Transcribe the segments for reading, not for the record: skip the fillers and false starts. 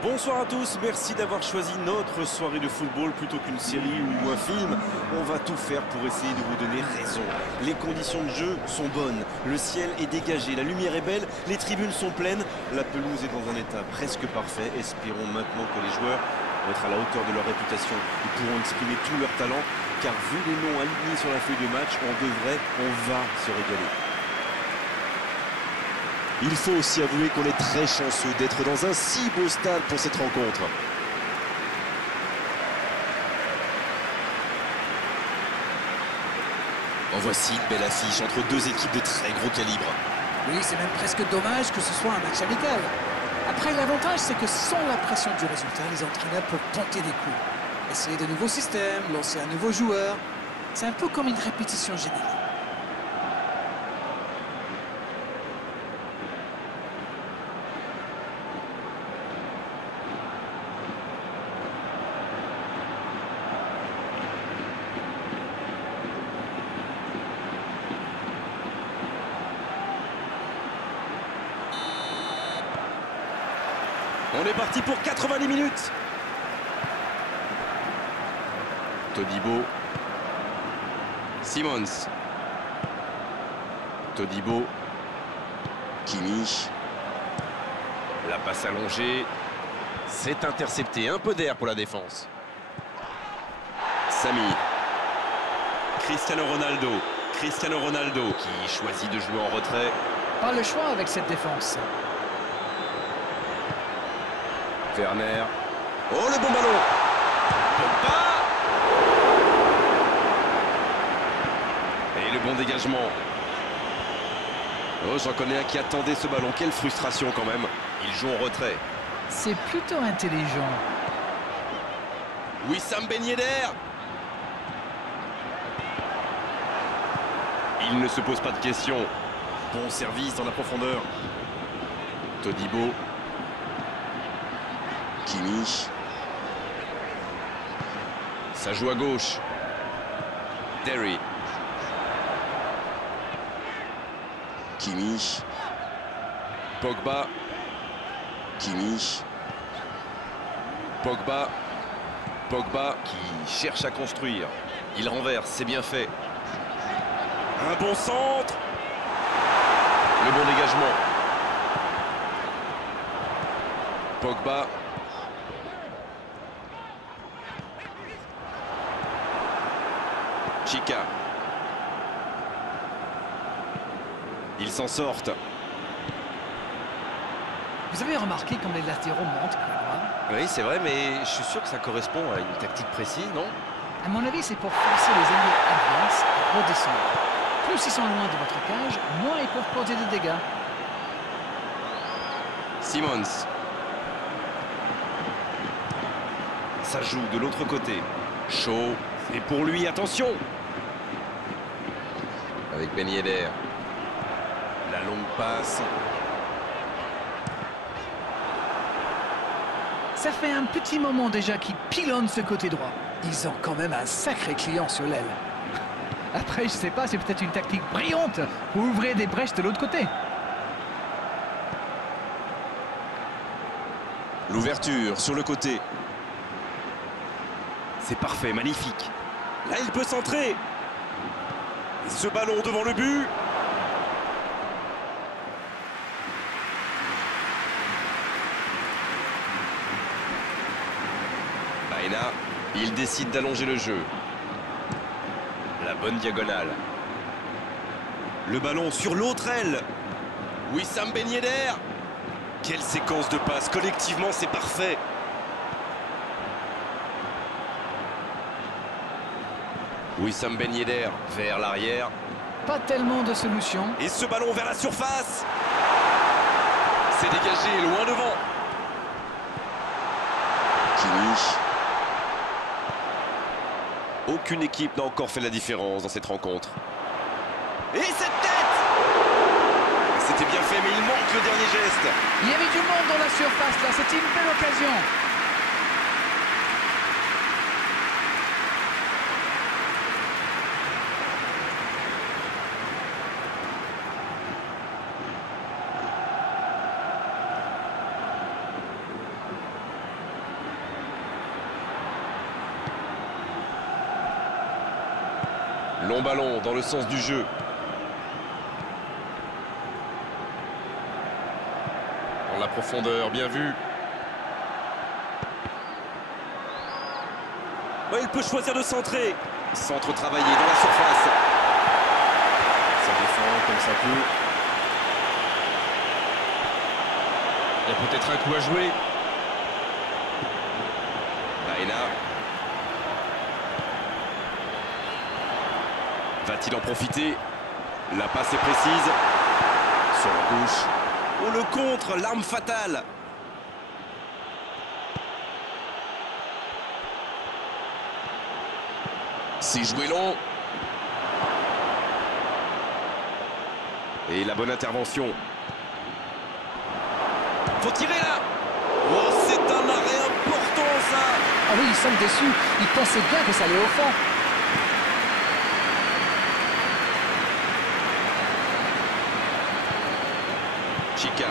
Bonsoir à tous, merci d'avoir choisi notre soirée de football plutôt qu'une série ou un film. On va tout faire pour essayer de vous donner raison. Les conditions de jeu sont bonnes, le ciel est dégagé, la lumière est belle, les tribunes sont pleines, la pelouse est dans un état presque parfait. Espérons maintenant que les joueurs vont être à la hauteur de leur réputation. Ils pourront exprimer tout leur talent, car vu les noms alignés sur la feuille de match, on va se régaler. Il faut aussi avouer qu'on est très chanceux d'être dans un si beau stade pour cette rencontre. En voici une belle affiche entre deux équipes de très gros calibre. Oui, c'est même presque dommage que ce soit un match amical. Après, l'avantage, c'est que sans la pression du résultat, les entraîneurs peuvent tenter des coups. Essayer de nouveaux systèmes, lancer un nouveau joueur. C'est un peu comme une répétition générale. On est parti pour 90 minutes. Todibo. Simons. Todibo. Kimi. La passe allongée. C'est intercepté. Un peu d'air pour la défense. Sami. Cristiano Ronaldo. Cristiano Ronaldo qui choisit de jouer en retrait. Pas le choix avec cette défense. Werner. Oh, le bon ballon. Pogba. Et le bon dégagement. Oh, j'en connais un qui attendait ce ballon. Quelle frustration quand même. Il joue en retrait. C'est plutôt intelligent. Wissam Ben Yedder. Il ne se pose pas de questions. Bon service dans la profondeur. Todibo. Kimi. Ça joue à gauche. Derry. Kimi. Pogba. Kimi. Pogba. Pogba qui cherche à construire. Il renverse, c'est bien fait. Un bon centre. Le bon dégagement. Pogba. Chica. Ils s'en sortent. Vous avez remarqué comme les latéraux montent plus loin? Oui, c'est vrai, mais je suis sûr que ça correspond à une tactique précise, non? À mon avis, c'est pour forcer les ailiers adverses à redescendre. Plus ils sont loin de votre cage, moins ils peuvent causer des dégâts. Simons. Ça joue de l'autre côté. Chaud. Et pour lui, attention. Avec Ben Yedder. La longue passe. Ça fait un petit moment déjà qu'ils pilonnent ce côté droit. Ils ont quand même un sacré client sur l'aile. Après, je sais pas, c'est peut-être une tactique brillante pour ouvrir des brèches de l'autre côté. L'ouverture sur le côté. C'est parfait, magnifique. Là, il peut centrer. Et ce ballon devant le but. Baena. Il décide d'allonger le jeu. La bonne diagonale. Le ballon sur l'autre aile. Wissam Ben Yedder. Quelle séquence de passes. Collectivement, c'est parfait. Wissam Ben Yedder vers l'arrière. Pas tellement de solutions. Et ce ballon vers la surface. C'est dégagé, loin devant. Kimi. Aucune équipe n'a encore fait la différence dans cette rencontre. Et cette tête. C'était bien fait, mais il manque le dernier geste. Il y avait du monde dans la surface là, c'était une belle occasion. Long ballon dans le sens du jeu. Dans la profondeur, bien vu. Ouais, il peut choisir de centrer. Centre travaillé dans la surface. Ça défend comme ça peut. Il y a peut-être un coup à jouer. Baena. Va-t-il en profiter? La passe est précise. Sur la gauche. Oh, le contre, l'arme fatale. C'est joué long. Et la bonne intervention. Faut tirer là. Oh, c'est un arrêt important ça. Ah oui, ils sont déçus. Ils pensaient bien que ça allait au fond. Chica.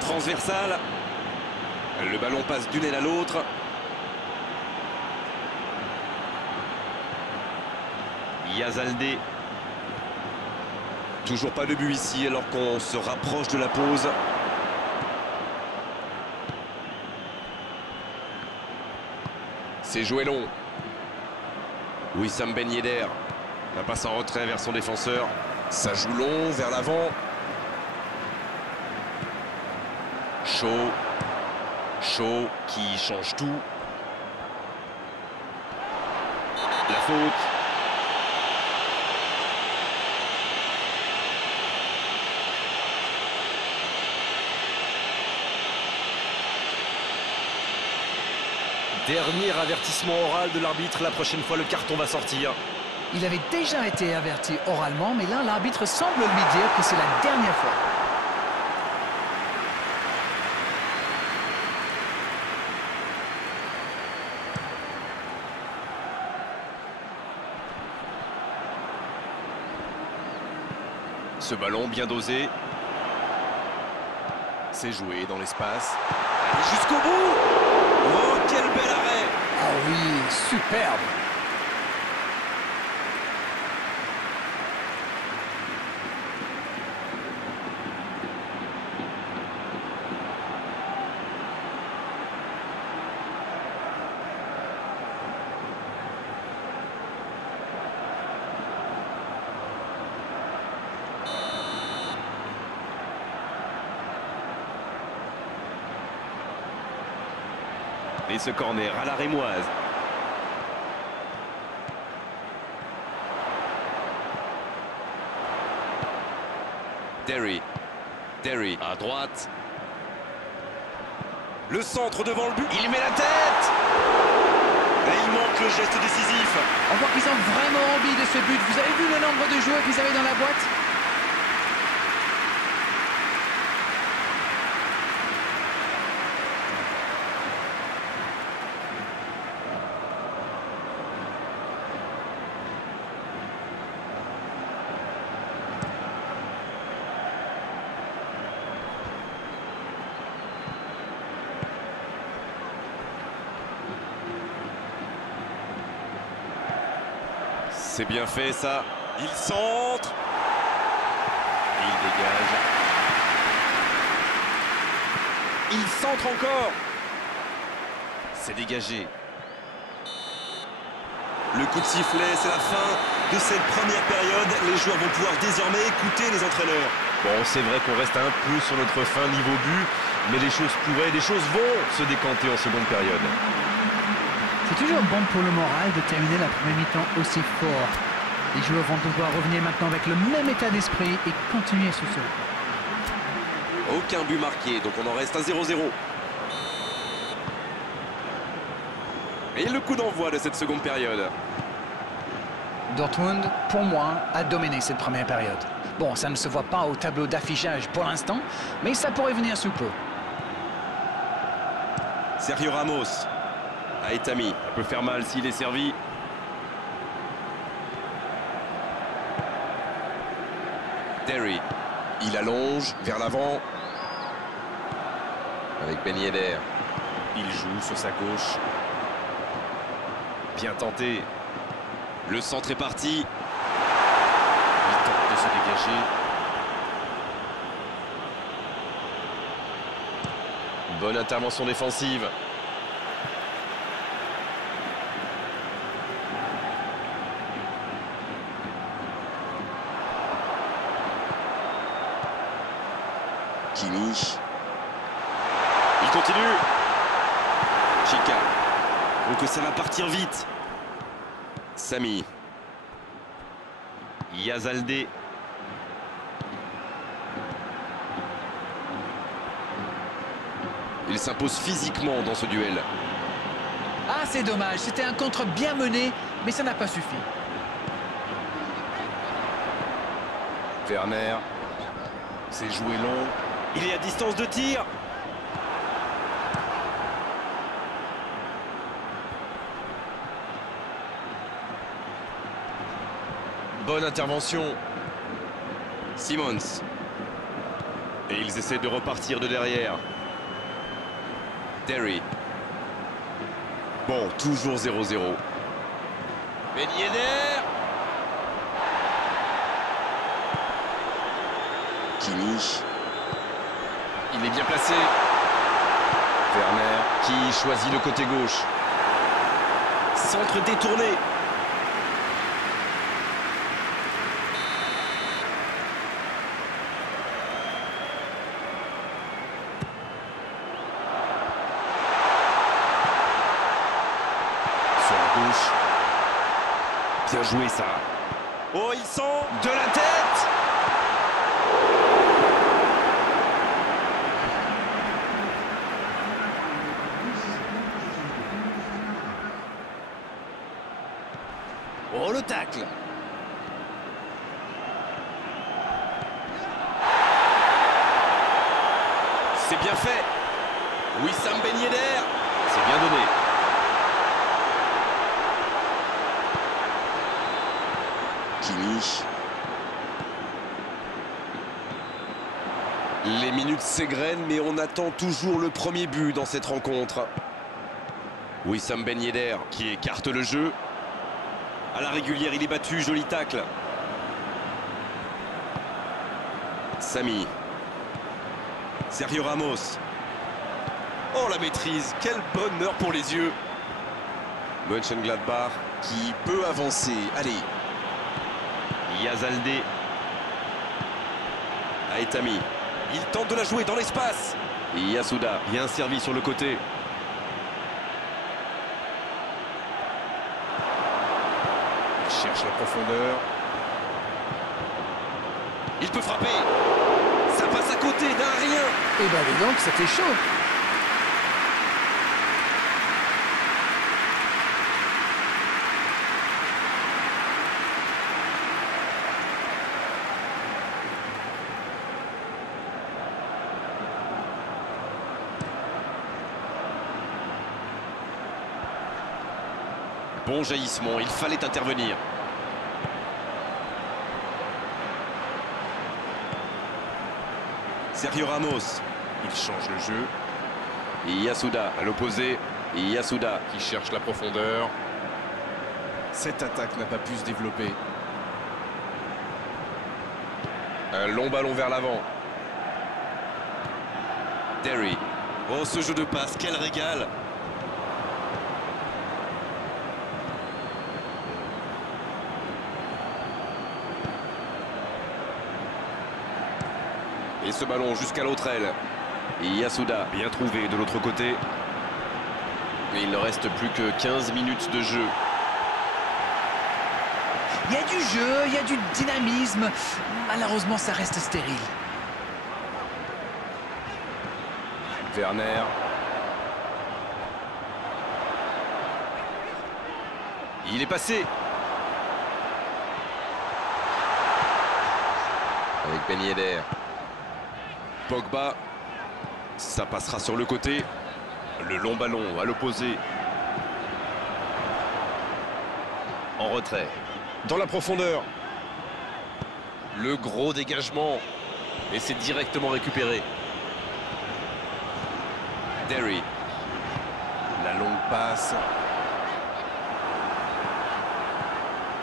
Transversale. Le ballon passe d'une aile à l'autre. Yazalde. Toujours pas de but ici alors qu'on se rapproche de la pause. C'est joué long. Wissam Ben Yedder. La passe en retrait vers son défenseur. Ça joue long vers l'avant. Shaw. Shaw qui change tout. La faute. Dernier avertissement oral de l'arbitre. La prochaine fois, le carton va sortir. Il avait déjà été averti oralement, mais là, l'arbitre semble lui dire que c'est la dernière fois. Ce ballon bien dosé. C'est joué dans l'espace. Allez jusqu'au bout. Oh, quel bel arrêt. Ah oui, superbe. Et ce corner à la rémoise. Derry à droite. Le centre devant le but. Il met la tête. Et il manque le geste décisif. On voit qu'ils ont vraiment envie de ce but. Vous avez vu le nombre de joueurs qu'ils avaient dans la boîte? C'est bien fait ça. Il centre. Et il dégage. Il centre encore. C'est dégagé. Le coup de sifflet, c'est la fin de cette première période. Les joueurs vont pouvoir désormais écouter les entraîneurs. Bon, c'est vrai qu'on reste un peu sur notre fin niveau but, mais les choses vont se décanter en seconde période. C'est toujours bon pour le moral de terminer la première mi-temps aussi fort. Les joueurs vont devoir revenir maintenant avec le même état d'esprit et continuer sur ce. Aucun but marqué, donc on en reste à 0-0. Et le coup d'envoi de cette seconde période. Dortmund, pour moi, a dominé cette première période. Bon, ça ne se voit pas au tableau d'affichage pour l'instant, mais ça pourrait venir sous peu. Sergio Ramos. Aitami. Ça peut faire mal s'il est servi. Derry. Il allonge vers l'avant. Avec Ben Yedder. Il joue sur sa gauche. Bien tenté. Le centre est parti. Il tente de se dégager. Bonne intervention défensive. Kimi. Il continue. Chika. Donc ça va partir vite. Sami. Yazaldé. Il s'impose physiquement dans ce duel. Ah, c'est dommage. C'était un contre bien mené, mais ça n'a pas suffi. Werner. C'est joué long. Il est à distance de tir. Bonne intervention. Simons. Et ils essaient de repartir de derrière. Derry. Bon, toujours 0-0. Ben Yedder. Kimi. Il est bien placé. Werner qui choisit le côté gauche. Centre détourné. Sur la gauche. Bien joué ça. Oh, il sent de la tête. Oh, le tacle. C'est bien fait. Wissam Ben Yedder. C'est bien donné. Kimi. Les minutes s'égrènent, mais on attend toujours le premier but dans cette rencontre. Wissam Ben Yedder qui écarte le jeu. À la régulière, il est battu, joli tacle. Sami. Sergio Ramos. Oh, la maîtrise, quel bonheur pour les yeux. Mönchengladbach qui peut avancer. Allez. Yazaldé. Aitami. Il tente de la jouer dans l'espace. Yasuda. Bien servi sur le côté. Cherche la profondeur. Il peut frapper. Ça passe à côté d'un rien. Eh ben, dis donc, c'était chaud. Bon jaillissement, il fallait intervenir. Sergio Ramos. Il change le jeu. Yasuda à l'opposé. Yasuda qui cherche la profondeur. Cette attaque n'a pas pu se développer. Un long ballon vers l'avant. Derry. Oh, ce jeu de passe, quel régal. Et ce ballon jusqu'à l'autre aile. Yasuda, Bien trouvé de l'autre côté. mais il ne reste plus que 15 minutes de jeu. Il y a du jeu, il y a du dynamisme. Malheureusement, ça reste stérile. Werner. Il est passé. Avec Ben Yedder. Pogba. Ça passera sur le côté. Le long ballon à l'opposé. En retrait. Dans la profondeur. Le gros dégagement. Et c'est directement récupéré. Derry. La longue passe.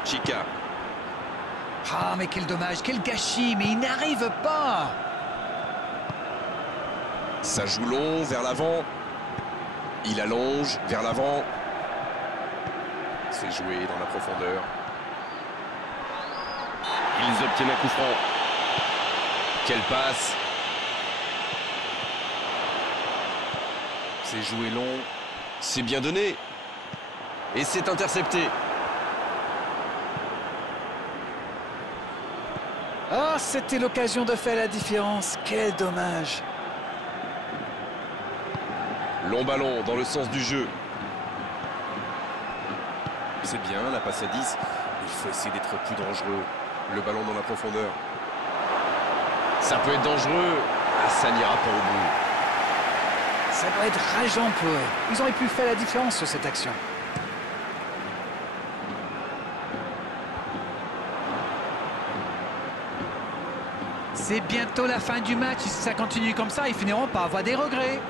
Chica. Ah, mais quel dommage, quel gâchis, mais il n'arrive pas. Ça joue long vers l'avant. Il allonge vers l'avant. C'est joué dans la profondeur. Ils obtiennent un coup franc. Quelle passe! C'est joué long. C'est bien donné. Et c'est intercepté. Ah, c'était l'occasion de faire la différence. Quel dommage. Long ballon dans le sens du jeu. C'est bien, la passe à 10. Il faut essayer d'être plus dangereux. Le ballon dans la profondeur. Ça peut être dangereux. Ah, ça n'ira pas au bout. Ça doit être rageant pour eux. Ils auraient pu faire la différence sur cette action. C'est bientôt la fin du match. Si ça continue comme ça, ils finiront par avoir des regrets.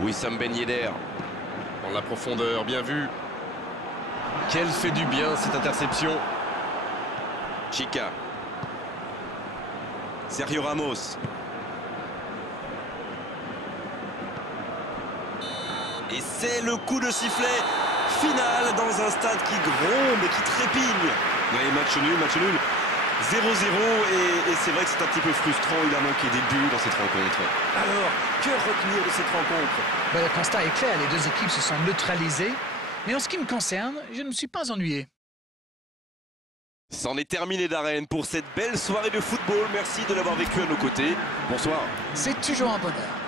Wissam Ben Yedder. Dans la profondeur, bien vu. Quelle fait du bien cette interception. Chica. Sergio Ramos. Et c'est le coup de sifflet final dans un stade qui gronde et qui trépigne. Oui, match nul, match nul. 0-0 et c'est vrai que c'est un petit peu frustrant. Il a manqué des buts dans cette rencontre. Alors, que retenir de cette rencontre? Le constat est clair, les deux équipes se sont neutralisées. Mais en ce qui me concerne, je ne me suis pas ennuyé. C'en est terminé d'arène pour cette belle soirée de football. Merci de l'avoir vécu à nos côtés. Bonsoir. C'est toujours un bonheur.